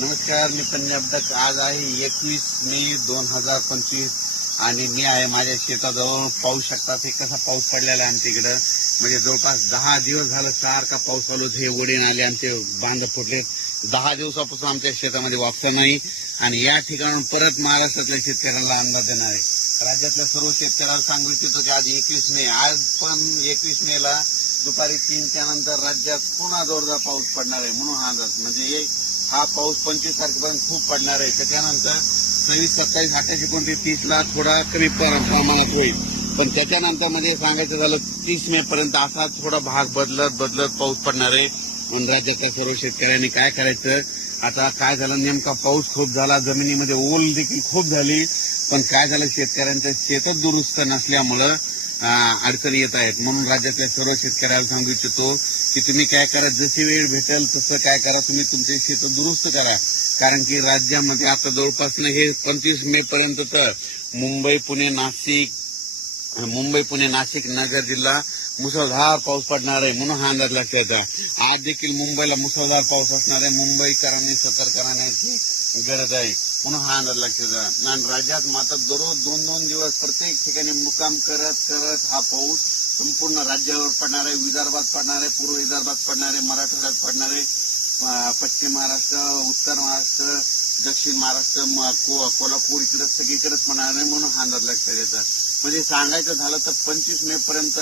नमस्कार मी कन्या आज आहे एकवीस मे दोन हजार पंचवीस आणि मी आहे माझ्या शेताजवळ पाऊस शकतात हे कसा पाऊस पडलेला आहे आमच्या इकडं म्हणजे जवळपास दहा दिवस झालं सारखा पाऊस चालू हे वडीन आले आणि ते बांध फुटले दहा दिवसापासून आमच्या शेतामध्ये वापसा नाही आणि या ठिकाणून परत महाराष्ट्रातल्या शेतकऱ्यांना अंदाज देणार आहे राज्यातल्या सर्व शेतकऱ्यांना सांगू इच्छितो की आज एकवीस मे आज पण एकवीस मेला दुपारी तीनच्या नंतर राज्यात पुन्हा जोरदार पाऊस पडणार आहे म्हणून हा अंदाज म्हणजे हा पाऊस पंचवीस तारखेपर्यंत खूप पडणार आहे त्याच्यानंतर सव्वीस सत्तावीस कोणती तीस तीसला थोडा कमी प्रमाणात होईल पण त्याच्यानंतर म्हणजे सांगायचं झालं तीस मे पर्यंत असा थोडा भाग बदलत बदलत पाऊस पडणार आहे म्हणून राज्यातल्या सर्व शेतकऱ्यांनी काय करायचं आता काय झालं नेमका पाऊस खूप झाला जमिनीमध्ये ओल देखील खूप झाली पण काय झालं शेतकऱ्यांचं शेतच दुरुस्त नसल्यामुळं अडचणी येत आहेत म्हणून राज्यातल्या सर्व शेतकऱ्याला सांगू इच्छितो की तुम्ही काय करा जशी वेळ भेटेल तसं काय करा तुम्ही तुमचे शेत दुरुस्त करा कारण की राज्यामध्ये आता जवळपास हे पंचवीस मे पर्यंत तर मुंबई पुणे नाशिक मुंबई पुणे नाशिक नगर जिल्हा मुसळधार पाऊस पडणार आहे म्हणून हा अंदाज लक्षात द्या आज देखील मुंबईला मुसळधार पाऊस असणार आहे मुंबईकरांनी सतर्क राहण्याची गरज आहे म्हणून हा अंदाज लक्षात झाला आणि राज्यात मात्र दररोज दोन दोन दिवस प्रत्येक ठिकाणी मुक्काम करत करत हा पाऊस संपूर्ण राज्यावर पडणार आहे विदर्भात पडणार आहे पूर्व विदर्भात पडणार आहे मराठवाड्यात पडणार आहे पश्चिम महाराष्ट्र उत्तर महाराष्ट्र दक्षिण महाराष्ट्र कोल्हापूर इकडे सगळीकडेच पडणार आहे म्हणून हा अंदाज लक्षात येतं म्हणजे सांगायचं झालं तर पंचवीस मे पर्यंत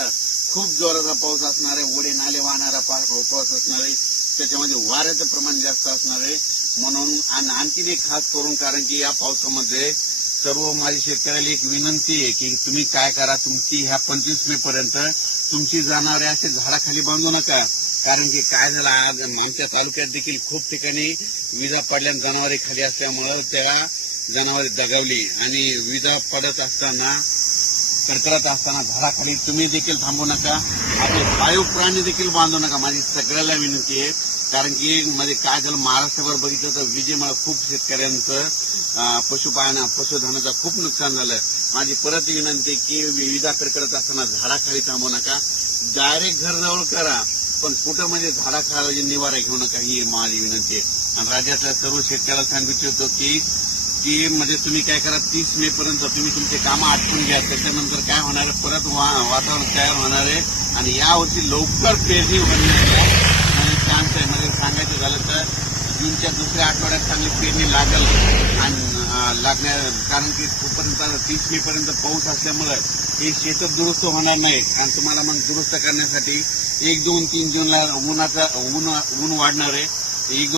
खूप जोराचा पाऊस असणार आहे ओढे नाले वाहणारा पाऊस असणार आहे त्याच्यामध्ये वाऱ्याचं प्रमाण जास्त असणार आहे म्हणून आणि आणखीन एक खास करून कारण की या पावसामध्ये सर्व माझी शेतकऱ्याला एक विनंती आहे की तुम्ही काय करा तुमची ह्या पंचवीस मे पर्यंत तुमची जाणारे असे झाडाखाली बांधू नका कारण की काय झालं आज आमच्या तालुक्यात देखील खूप ठिकाणी विजा पडल्याने जनावरे खाली असल्यामुळे त्या जनावरे दगावली आणि विजा पडत असताना कडकडत असताना झाडाखाली तुम्ही देखील थांबू नका आपले पाळीव प्राणी देखील बांधू नका माझी सगळ्याला विनंती आहे कारण की मध्ये काय झालं महाराष्ट्रभर बघितलं तर विजेमुळे खूप शेतकऱ्यांचं पशुपालन पशुधनाचं खूप नुकसान झालं माझी परत विनंती की कर करत असताना झाडाखाली थांबू नका डायरेक्ट घरजवळ करा पण कुठं म्हणजे झाडाखाली निवारा घेऊ नका ही माझी विनंती आहे आणि राज्यातल्या सर्व शेतकऱ्याला सांगू इच्छितो की की म्हणजे तुम्ही काय करा तीस मे पर्यंत तुम्ही तुमचे कामं आटपून घ्या त्याच्यानंतर काय होणार परत वातावरण तयार होणार आहे आणि यावर्षी लवकर पेरणी होणार जूनच्या दुसऱ्या आठवड्यात चांगली पेरणी लागल आणि लागण्या कारण की तोपर्यंत तीस मे पर्यंत पाऊस असल्यामुळे हे शेतं दुरुस्त होणार नाही आणि तुम्हाला मग दुरुस्त करण्यासाठी एक दोन तीन जूनला उन्हाचा ऊन ऊन वाढणार आहे एक